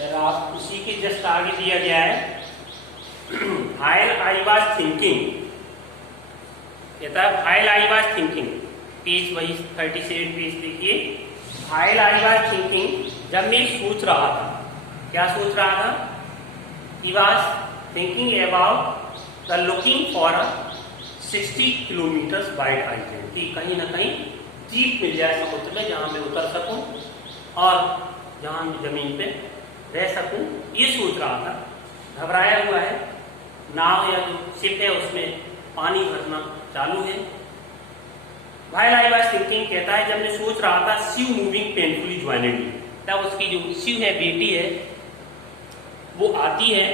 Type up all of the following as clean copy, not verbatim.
उसी के जस्ट आगे दिया गया है, while I was thinking, कहता है while I was thinking, page वही 37 पेज देखिए, while I was thinking, जब मैं सोच रहा था, क्या सोच रहा था? He was thinking about the looking for a 60 kilometers wide island, कि कहीं ना कहीं द्वीप मिल जाए समुद्र में जहां मैं उतर सकूं और जहां मैं जमीन पे रह सकूं, ये सोच रहा था। घबराया हुआ है, नाव या जो शिप है उसमें पानी भरना चालू है। While I was thinking, कहता है जब मैं सोच रहा था, शिव मूविंग पेनफुली ज्वाइनेडली, तब उसकी जो शिव है बेटी है वो आती है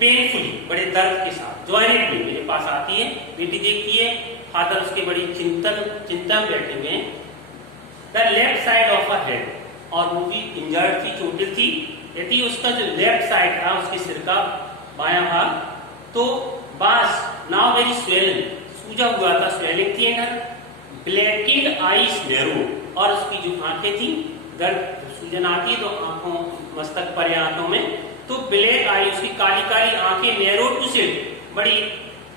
पेनफुली, बड़े दर्द के साथ, ज्वाइनेडली मेरे पास आती है। बेटी देखती है फादर उसके बड़ी चिंता में बैठे हुए हैं। The left side of a head, और वो भी इंजर्ड थी, चोटिल थी। यदि उसका जो लेफ्ट साइड था, उसके सिर का बायां भाग, तो बास नाउ वेरी स्वेलन, सूजा हुआ था, स्वेलिंग थी। ब्लैकेड आईज नैरो, और उसकी जो आंखें थी, दर्द सूजन आती है तो आंखों मस्तक पर या आंखों में, तो ब्लैक आई, उसकी काली काली आंखें, नैरो टू सिट, बड़ी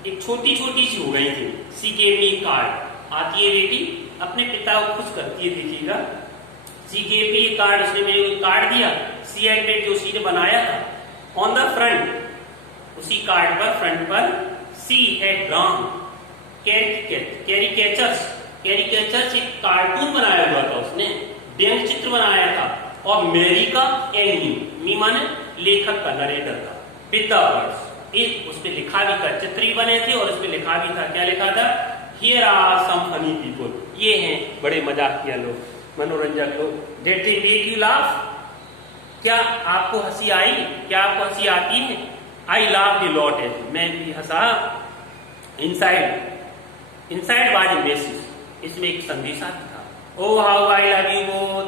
एक छोटी छोटी सी हो गई थी। सी गेव मी कार्ड, आती है बेटी अपने पिता को खुश करती है, देखिएगा। सी गेव मी कार्ड, उसने मेरे को कार्ड दिया। सी हैड मेड, जो सी ने बनाया था। ऑन द फ्रंट, उसी कार्ड पर फ्रंट पर, she had drawn caricatures, caricatures एक कार्टून बनाया हुआ था उसने, व्यंग चित्र बनाया था। और मेरी का एंड मी माने लेखक का, नरेटर का, विद द वर्ड्स, उसमें लिखा भी था, चित्र भी बने थे और उसमें लिखा भी था। क्या लिखा था? Here are some funny people, ये हैं बड़े मजाकिया लोग, मनोरंजक लोग। Did they make you laugh, क्या आपको हंसी आई? क्या आपको हंसी आती है? आई लाफ द लॉट, मैं भी हंसा। इनसाइड वाज ए मैसेज, इसमें एक संदेशा भी था। Oh how I love you both,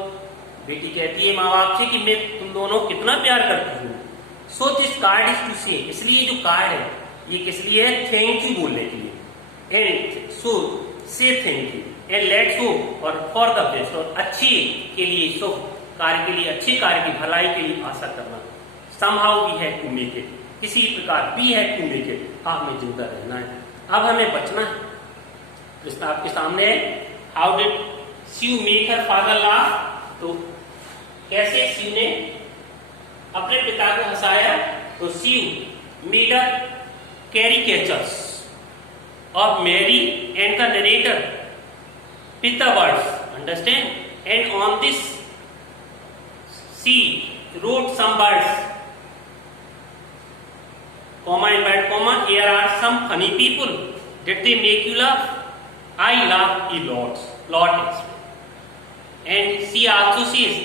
बेटी कहती है माँ बाप से कि मैं तुम दोनों कितना प्यार करती हूँ। So this card is to say, इसलिए जो कार्ड है ये किस लिए है? थैंक यू बोलने के लिए। एंड सो से thank you, and let's hope, और फॉर द बेस्ट, और अच्छे के लिए, शुभ कार्य के लिए, अच्छे कार्य की भलाई के लिए आशा करना। Somehow we had to make it, किसी प्रकार we had to make it, हमें जिंदा रहना है, अब हमें बचना है। प्रश्न आपके सामने है, how did Shiv make her father laugh, तो कैसे शिव ने अपने पिता को हंसाया? तो Shiv made a caricatures of Mary and the narrator with the words, understand, and on this she wrote some words, comma and comma, here are some funny people, did they make you laugh? I laughed a lot. And she also says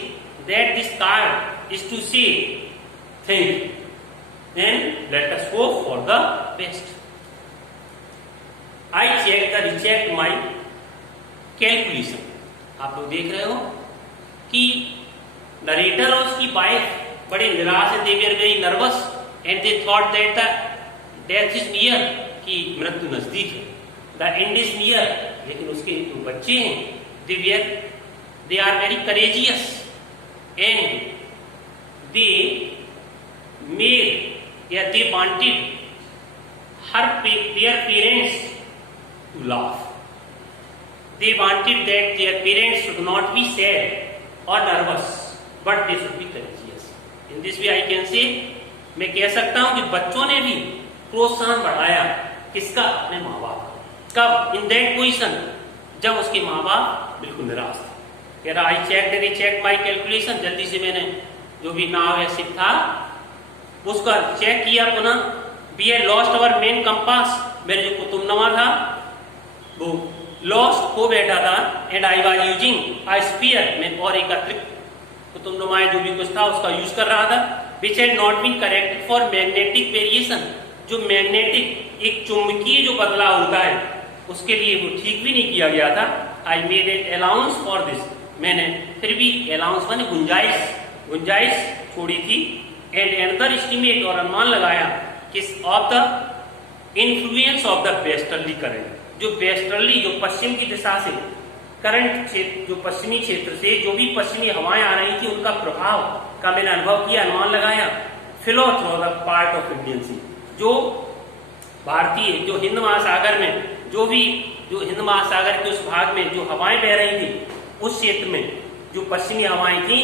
that this card is to say thank you, and let us hope for the best. I rechecked my calculation, आप लोग देख रहे हो कि narrator और उसकी wife बड़े निराश है, they were very nervous and they thought that the death is near, कि मृत्यु नजदीक है। द एंड इज नियर, लेकिन उसके जो बच्चे हैं they are very courageous and they made या they wanted her their parents to laugh, they wanted that their parents should not be sad और nervous, but they should be courageous. In this way I can say, मैं कह सकता हूं कि बच्चों ने भी प्रोत्साहन बढ़ाया, किसका? अपने माँ बाप का। कब? इन दैट पोजिशन, जब उसके माँ बाप बिल्कुल निराश थे। कह रहा आई चेक माई कैलकुलेशन, जल्दी से मैंने जो भी नाव या शिप था उसका चेक किया पुनः। We had lost our main compass, मेरे जो कुतुबनुमा था वो लॉस्ट हो बैठा था। And I was using a sphere, मैं और एक अतिरिक्त कुतुबनुमा जो भी कुछ था उसका यूज कर रहा था। Which had not been correct for magnetic variation, जो मैग्नेटिक एक चुंबकीय जो बदलाव होता है उसके लिए वो ठीक भी नहीं किया गया था। I made an allowance for this, मैंने फिर भी अलाउंस माने गुंजाइश छोड़ी थी। एंड अनदर एस्टिमेट, और अनुमान लगाया किस of the influence of the westerly current, जो वेस्टर्ली जो पश्चिम की दिशा से करंट, जो पश्चिमी क्षेत्र से जो भी पश्चिमी हवाएं आ रही थी उनका प्रभाव का मैंने अनुभव किया, अनुमान लगाया। Flow through the part of Indian sea, जो भारतीय जो हिंद महासागर में जो हिंद महासागर के उस भाग में जो हवाएं बह रही थी, उस क्षेत्र में जो पश्चिमी हवाएं थी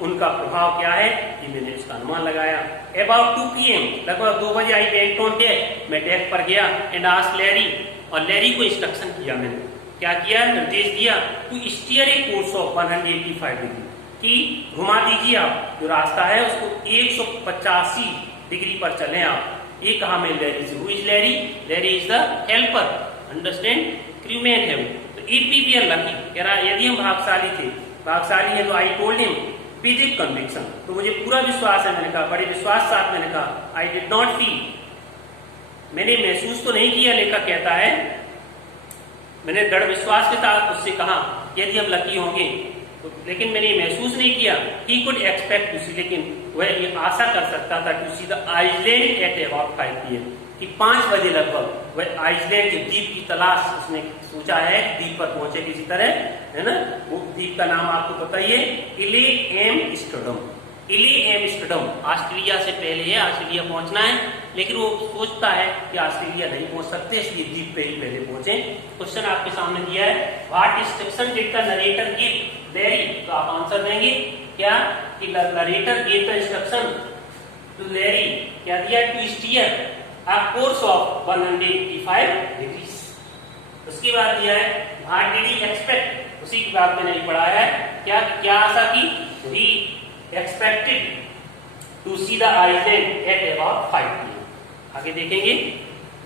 उनका प्रभाव क्या है, ये मैंने इसका अनुमान लगाया। अबाउट 2 PM, लगभग 2 बजे आई वेंट ऑन डेक, मैं डेक पर गया एंड आस्क्ड लैरी, और लैरी को इंस्ट्रक्शन किया, मैंने क्या किया, निर्देश दिया to steer a course of 185 degree, कि घुमा दीजिए आप जो रास्ता है उसको 185 डिग्री पर चलें आप। ये कहा मैं लैरी से। Who is Larry? Larry is the helper, understand, crewman है वो। तो इफ वी आर लकी, कह रहा यदि हम भागशाली है तो I told him with conviction, तो मुझे पूरा विश्वास है, मैंने कहा बड़े विश्वास साथ मैंने कहा, आई डिड नॉट फील, मैंने महसूस तो नहीं किया, लेखक कहता है मैंने दृढ़ विश्वास के साथ उससे कहा यदि हम लकी होंगे तो, लेकिन मैंने महसूस नहीं किया। He could expect to see, लेकिन वह ये आशा कर सकता था to see the island at about 5 PM, कि 5 बजे लगभग वह आइसलैंड के द्वीप की तलाश उसने सोचा है, द्वीप पर पहुंचे किसी तरह, है ना। वो द्वीप का नाम आपको पता ही है, इले एम स्टडम। इले एम स्टडम ऑस्ट्रेलिया से पहले है, ऑस्ट्रेलिया पहुंचना है, लेकिन वो सोचता है कि ऑस्ट्रेलिया नहीं पहुंच सकते, इसलिए द्वीप पे ही पहले पहुंचे। क्वेश्चन आपके सामने दिया है, what instruction did the narrator give Larry, तो आप आंसर देंगे क्या, कि narrator give the instruction to Larry, क्या दिया, to steer a course of 185 degrees। उसके बाद दिया है what did he expect, उसी की बात मैंने पढ़ा है, क्या आशा की, he expected to see the island at about 5 PM। आगे देखेंगे,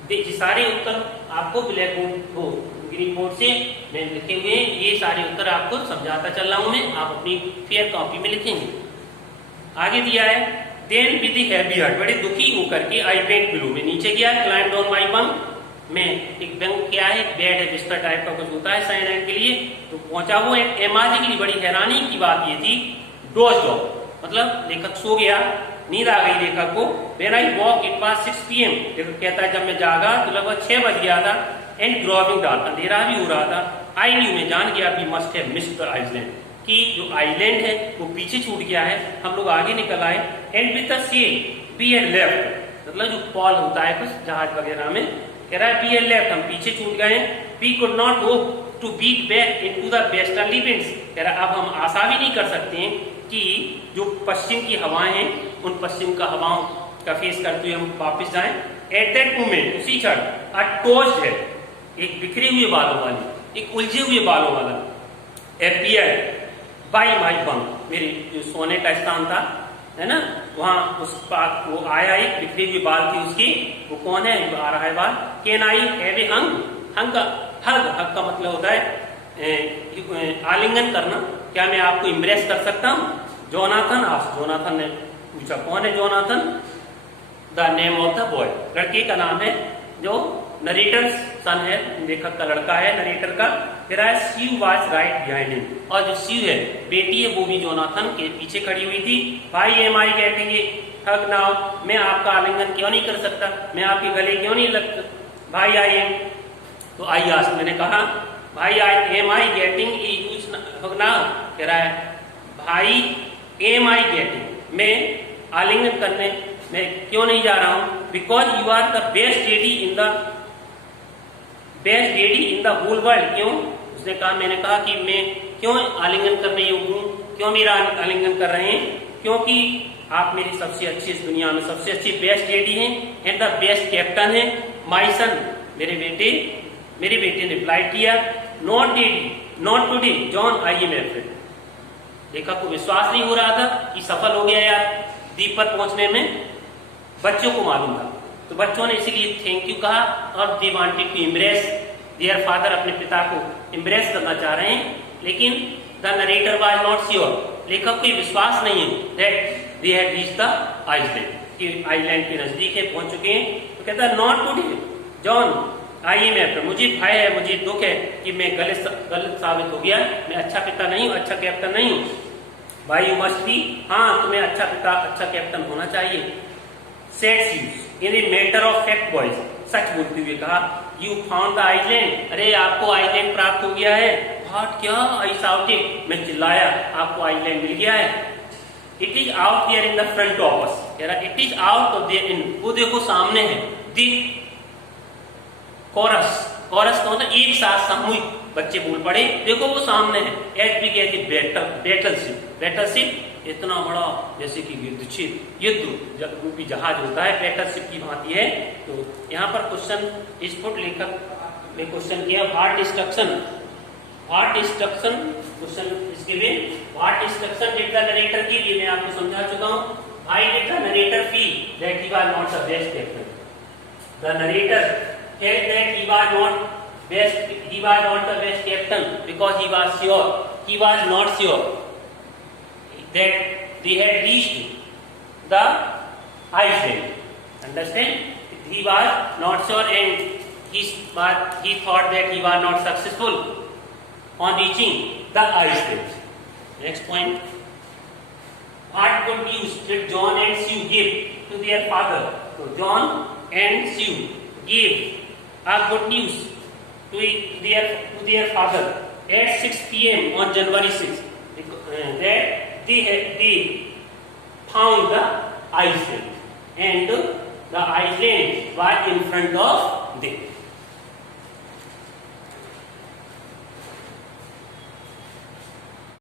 देखिए सारे उत्तर आपको ब्लैक बोर्ड ग्रीन बोर्ड से मैंने लिखे हुए हैं, ये सारे उत्तर आपको समझाता चल रहा हूं मैं, आप अपनी फेयर कॉपी में लिखेंगे। आगे दिया है देन विद हैवी हार्ट, बड़े दुखी होकर के आई वेंट बिलो, में नीचे गया, क्लाइंब डाउन माई बंक, में एक बंक क्या है, बेड है, बिस्तर टाइप का कुछ होता है साइनाइड के लिए, तो पहुंचा वो एमाजिकली, बड़ी हैरानी की बात ये थी, डोज डॉग, मतलब लेखक सो गया, नींद आ गई लेखक को। When I walk it was 6 PM, लेखक कहता है जब मैं जागा तो लगभग 6 बज गया था, एंड ग्रोविंग डार्क, अंधेरा भी हो रहा था। आई न्यू, मैं जान गया, we must have missed the island, कि जो आइलैंड है वो पीछे छूट गया है, हम लोग आगे निकल आए। And with the sail we had left, मतलब जो पॉल होता है कुछ जहाज वगैरह में, कह रहा है वी हैड लेफ्ट, हम पीछे छूट गए। We could not hope to beat back into the westerly winds, कह रहा अब हम आशा भी नहीं कर सकते हैं कि जो पश्चिम की हवाएं हैं उन पश्चिम का हवाओं का फेस करते हुए हम वापस जाएं। एट दैट मोमेंट, उसी क्षण, अ टॉस्ड हेड, एक बिखरे हुए बालों वाली, एक उलझे हुए बालों वाला, अपीयर्ड बाई माई बंक, मेरे जो सोने का स्थान था, है ना, वहां उस पास वो आया, एक बिखरे हुए बाल थी उसकी, वो कौन है जो आ रहा है बाल, कैन आई हैव ए हंग, हंग का मतलब होता है आलिंगन करना, क्या मैं आपको इम्प्रेस कर सकता हूँ। जोनाथन आस्क्ड, जोनाथन ने पूछा, कौन है Jonathan, the name of the boy, लड़के का नाम है, जो नरेटर सन है, लेखक का लड़का है नरेटर का। फिर आया Shiv was right behind him, और जो शिव है बेटी है वो भी जोनाथन के पीछे खड़ी हुई थी। Why am I getting a hug now, मैं आपका आलिंगन क्यों नहीं कर सकता, मैं आपके गले क्यों नहीं लगता। भाई आई एम, तो आई आस्क्ड, मैंने कहा भाई I am I getting a hug now, कह रहा है भाई एम आई गेटिंग, मैं आलिंगन करने मैं क्यों नहीं जा रहा हूं, because you are the best lady in the whole world. क्यों, उसने कहा, मैंने कहा कि मैं क्यों आलिंगन करने योग्य हूँ, क्यों मेरा आलिंगन कर रहे हैं, क्योंकि आप मेरी सबसे अच्छी, इस दुनिया में सबसे अच्छी बेस्ट लेडी हैं, एंड द बेस्ट कैप्टन है। माई सन, मेरे बेटे ने रिप्लाई किया, not daddy not today John I am afraid. लेखक को विश्वास नहीं हो रहा था कि सफल हो गया यार द्वीप पर पहुंचने में, बच्चों को मालूम था, तो बच्चों ने इसीलिए थैंक यू कहा, और they wanted to impress their father, अपने पिता को इम्प्रेस करना चाह रहे हैं। लेकिन the narrator was not sure, लेखक को विश्वास नहीं है that they had reached the island, कि आइलैंड के नजदीक है, पहुंच चुके हैं। तो कहता है not today John I am afraid, मुझे भय है, मुझे दुख है कि मैं गलत साबित हो गया, मैं अच्छा पिता नहीं हूँ, अच्छा कैप्टन नहीं हूँ। भाई यू मस्ट बी, हाँ तुम्हें अच्छा पिता, अच्छा कैप्टन होना चाहिए। Said see in the matter of fact boys, सच बोलते हुए कहा, यू फाउंड द आइलैंड, अरे आपको आइलैंड प्राप्त हो गया है। व्हाट, क्या, आई शाउटेड, मैं चिल्लाया, आपको आइलैंड मिल गया है। It is out here in the front of us, कह रहा it is out of there in, वो देखो सामने है, द कोरस, कोरस का मतलब एक साथ सामूहिक बच्चे बोल पड़े, देखो वो सामने है, as big as battleship, battleship इतना बड़ा जैसे कि युद्ध रूपी जहाज होता है, बैटलशिप की भांति है। तो यहाँ पर क्वेश्चन इस फुट लेखक ने क्वेश्चन किया what destruction, what destruction question इसके लिए, what destruction did the narrator give, ये मैं आपको समझा चुका हूँ। Why did the narrator feel that he was not the best captain, the narrator felt that he was not the best captain because he was not sure that they had reached the Iceland. Understand? He was not sure and he thought that he was not successful on reaching the Iceland. Next point. What good news did John and Sue give to their father? So John and Sue gave a good news to their father at 6 p.m. on January 6th, that they found the Iceland and the Iceland was in front of them.